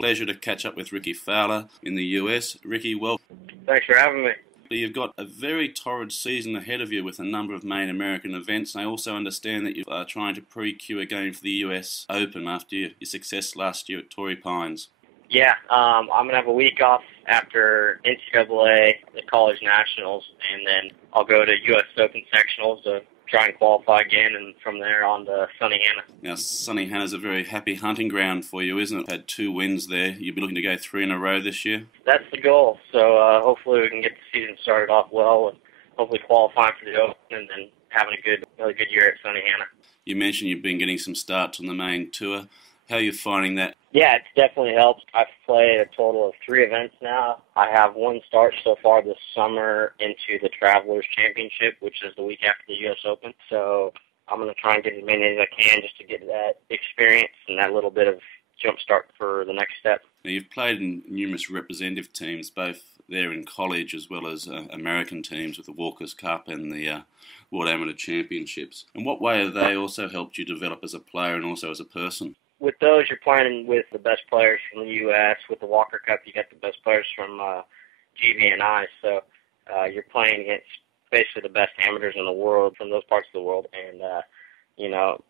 Pleasure to catch up with Rickie Fowler in the US. Rickie, welcome. Thanks for having me. You've got a very torrid season ahead of you with a number of main American events. I also understand that you are trying to pre-queue a game for the US Open after your success last year at Torrey Pines. Yeah, I'm going to have a week off after NCAA, the College Nationals, and then I'll go to US Open Sectionals to try and qualify again, and from there on to Sunny Hannah. Now, Sunny Hannah's a very happy hunting ground for you, isn't it? Had 2 wins there. You'll be looking to go 3 in a row this year? That's the goal. So hopefully we can get the season started off well and hopefully qualifying for the Open and then having a really good year at Sunny Hannah. You mentioned you've been getting some starts on the main tour. How are you finding that? Yeah, it's definitely helped. I've played a total of 3 events now. I have 1 start so far this summer into the Travelers Championship, which is the week after the U.S. Open. So I'm going to try and get as many as I can just to get that experience and that little bit of jump start for the next step. Now, you've played in numerous representative teams, both there in college as well as American teams with the Walker's Cup and the World Amateur Championships. In what way have they also helped you develop as a player and also as a person? With those, you're playing with the best players from the U.S. With the Walker Cup, you got the best players from GVNI. So you're playing against basically the best amateurs in the world from those parts of the world. And,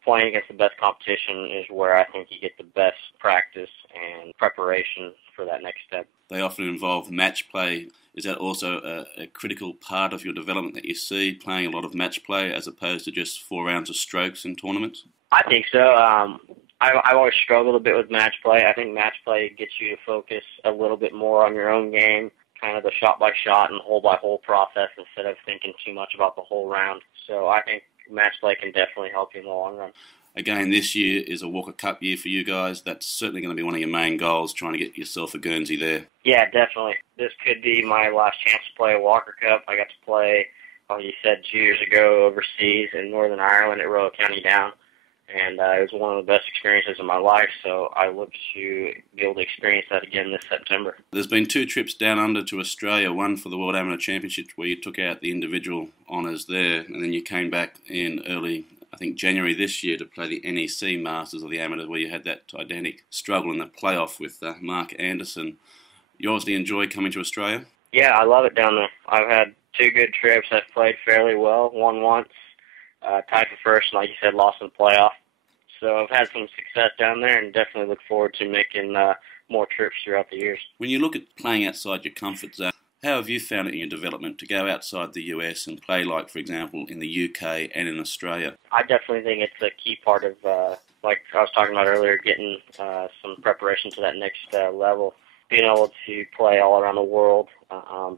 playing against the best competition is where I think you get the best practice and preparation for that next step. They often involve match play. Is that also a critical part of your development that you see, playing a lot of match play as opposed to just 4 rounds of strokes in tournaments? I think so. I've always struggled a bit with match play. I think match play gets you to focus a little bit more on your own game, kind of the shot-by-shot and hole-by-hole process instead of thinking too much about the whole round. So I think match play can definitely help you in the long run. Again, this year is a Walker Cup year for you guys. That's certainly going to be one of your main goals, trying to get yourself a Guernsey there. Yeah, definitely. This could be my last chance to play a Walker Cup. I got to play, you said 2 years ago, overseas in Northern Ireland at Royal County Down. And it was one of the best experiences of my life, so I look to be able to experience that again this September. There's been 2 trips down under to Australia, one for the World Amateur Championships where you took out the individual honours there, and then you came back in early, I think, January this year to play the NEC Masters of the Amateur where you had that titanic struggle in the playoff with Mark Anderson. You obviously enjoy coming to Australia? Yeah, I love it down there. I've had 2 good trips. I've played fairly well, won once. Tied for first, and like you said, lost in the playoff. So I've had some success down there and definitely look forward to making more trips throughout the years. When you look at playing outside your comfort zone, how have you found it in your development to go outside the US and play, like, for example, in the UK and in Australia? I definitely think it's a key part of, like I was talking about earlier, getting some preparation to that next level. Being able to play all around the world,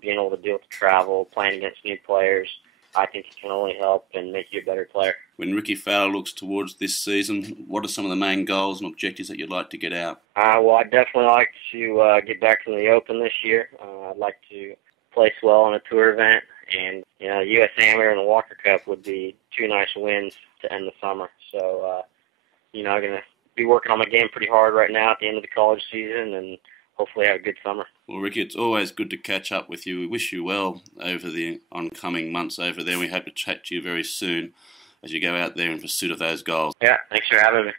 being able to deal with travel, playing against new players, I think it can only help and make you a better player. When Rickie Fowler looks towards this season, what are some of the main goals and objectives that you'd like to get out? Well, I'd definitely like to get back to the Open this year. I'd like to place well in a tour event, and the U.S. Amateur and the Walker Cup would be 2 nice wins to end the summer. So, I'm going to be working on my game pretty hard right now at the end of the college season, and hopefully have a good summer. Well, Rickie, it's always good to catch up with you. We wish you well over the oncoming months over there. We hope to chat to you very soon as you go out there in pursuit of those goals. Yeah, thanks for having me.